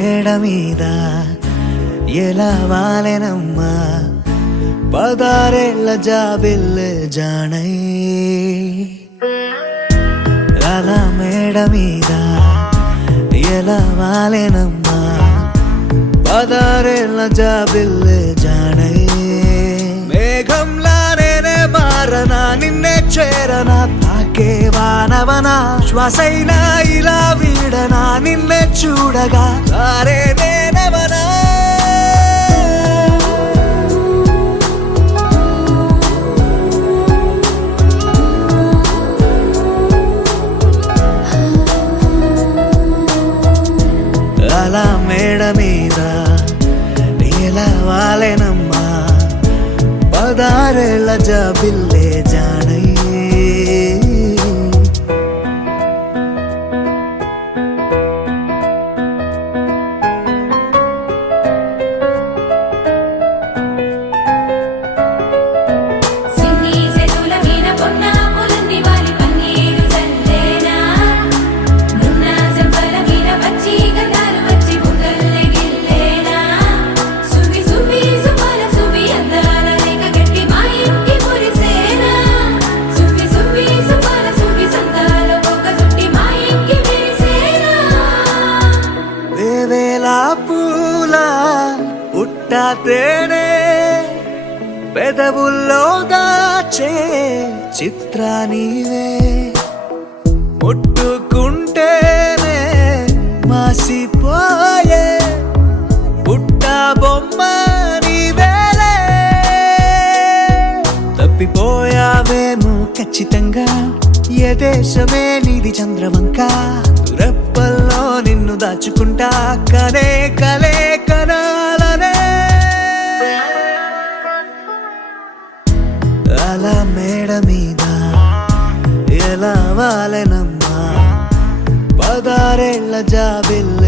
మేడ మీద ఎలా వాలెనమ్మా 16 ఏళ్ల జాబిల్లే జానై అలా మేడ మీద ఎలా వాలెనమ్మా 16 ఏళ్ల జాబిల్లే జానై మేఘంలా నేనే మారనా నిన్నే చేరనా తాకే వానవనా శ్వాసైనా ఇలా వీడనా నిన్నే చూడగా సారే నేనవనా అలా మేడ మీద ఎలా వాలెనమ్మా 16 ఏళ్ల జాబిల్లే జానై పూల పుట్టతేనే పెదవుల్లో దాచే చిత్ర నీవే ముట్టుకుంటేనే మాసిపోయే పుట్ట బొమ్మ నీవేలే తప్పిపోయావేమో ఖచ్చితంగా ఏ దేశమే నీది చంద్రవంక రెప్పల్లో నిన్ను దాచుకుంటా కనే కలే కనాలనే అలా మేడ మీద ఎలా వాలెనమ్మా 16 ఏళ్ల జాబిల్ల